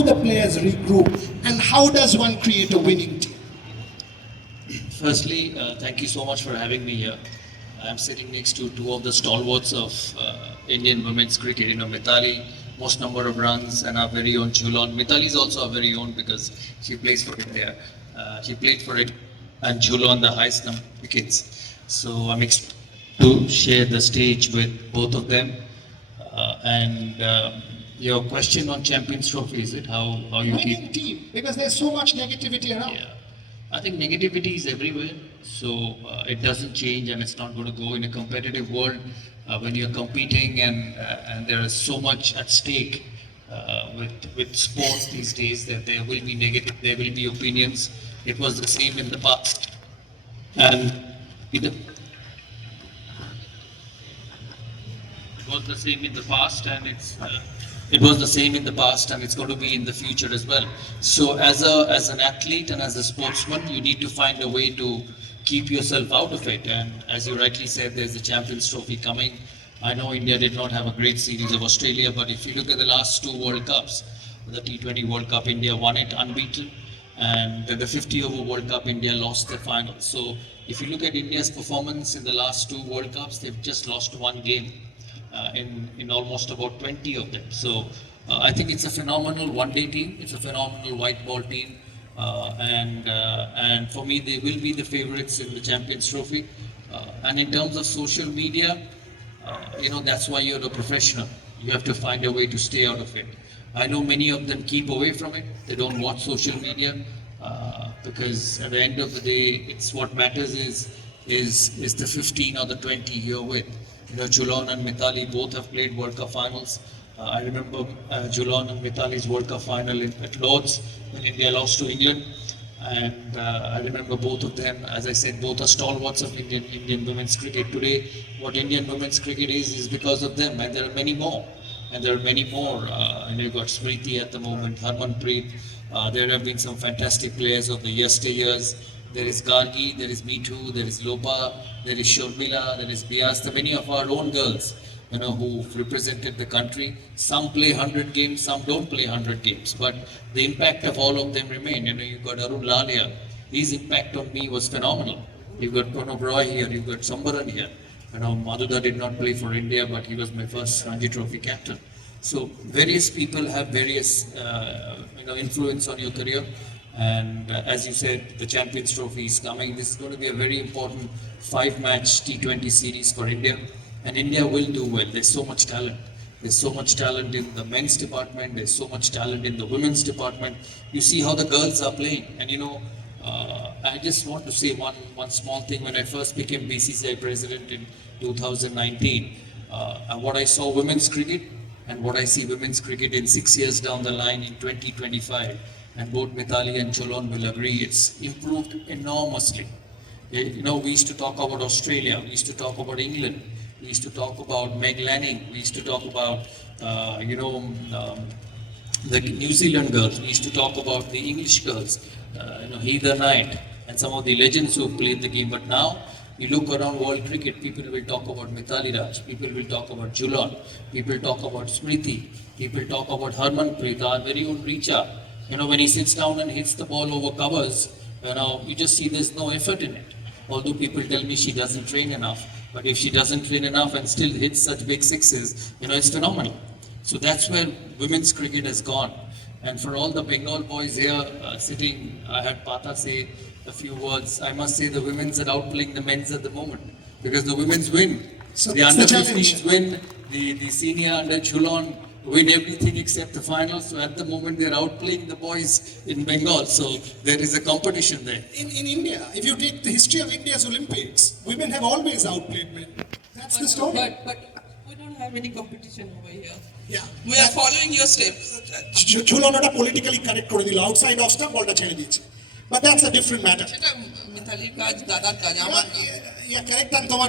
do the players regroup, and how does one create a winning team? Firstly, thank you so much for having me here. I'm sitting next to two of the stalwarts of Indian women's cricket. You know, Mithali, most number of runs, and our very own Jhulan. Mithali is also our very own because she plays for India. She played for it, and Jhulan the highest number of wickets. So I'm excited to share the stage with both of them. Your question on Champions Trophy, is it how you keep Winning team, because there's so much negativity around. yeah. I think negativity is everywhere, so it doesn't change, and it's not going to go in a competitive world when you're competing, and there is so much at stake with sports these days that there will be negative, there will be opinions. It was the same in the past, and it was the same in the past, and it was the same in the past, and it's going to be in the future as well. So as an athlete and as a sportsman, you need to find a way to keep yourself out of it. And as you rightly said, there's the Champions Trophy coming. I know India did not have a great series of Australia, but if you look at the last two World Cups, the T20 World Cup, India won it unbeaten, and the 50 over World Cup, India lost the final. So if you look at India's performance in the last two World Cups, they've just lost one game. In almost about 20 of them. So I think it's a phenomenal one-day team. It's a phenomenal white ball team, and for me they will be the favourites in the Champions Trophy. And in terms of social media, that's why you're a professional. You have to find a way to stay out of it. I know many of them keep away from it. They don't watch social media because at the end of the day, it's what matters is the 15 or the 20 you're with. Jhulan and Mithali both have played World Cup finals. I remember Jhulan and Mithali's World Cup final at Lord's when India lost to England. And I remember both of them, as I said, both are stalwarts of Indian women's cricket. Today, what Indian women's cricket is because of them, and there are many more. And there are many more. You've got Smriti at the moment, Harmanpreet. There have been some fantastic players of the yesteryears. There is Gargi, there is Meetu, there is Lopa, there is Shormila, there is Bias, the many of our own girls, who represented the country. Some play 100 games, some don't play 100 games, but the impact of all of them remain. You've got Arun Lalia, his impact on me was phenomenal. You've got Pranab Roy here, you've got Sambaran here. Madhuda did not play for India, but he was my first Ranji Trophy captain. So various people have various, influence on your career. And as you said, the Champions Trophy is coming. This is going to be a very important 5-match T20 series for India. And India will do well. There's so much talent. There's so much talent in the men's department. There's so much talent in the women's department. You see how the girls are playing. And I just want to say one small thing. When I first became BCCI president in 2019, and what I saw women's cricket and what I see women's cricket in 6 years down the line in 2025, and both Mithali and Jhulan will agree, it's improved enormously. We used to talk about Australia, we used to talk about England, we used to talk about Meg Lanning, we used to talk about, the New Zealand girls, we used to talk about the English girls, Heather Knight, and some of the legends who played the game. But now, you look around world cricket, people will talk about Mithali Raj, people will talk about Jhulan, people talk about Smriti, people talk about Harmanpreet, our very own Richa. When he sits down and hits the ball over covers, you just see there's no effort in it. Although people tell me she doesn't train enough, but if she doesn't train enough and still hits such big sixes, it's phenomenal. So that's where women's cricket has gone. And for all the Bengal boys here sitting, I had Pata say a few words. I must say the women's are outplaying the men's at the moment because the women's win. So the under 15s win, the senior under Jhulan win everything except the finals. So at the moment they're outplaying the boys in Bengal. So there is a competition there. In India, if you take the history of India's Olympics, women have always outplayed men. That's the story. But we don't have any competition over here. Yeah. We are following your steps. Jhulan oটা politically correct করে দিল, outside off stump বলটা ছেড়ে দিয়েছে. But that's a different matter. সেটা মিতালির কাজ, দাদার কাজ, আমার correct, and তোমার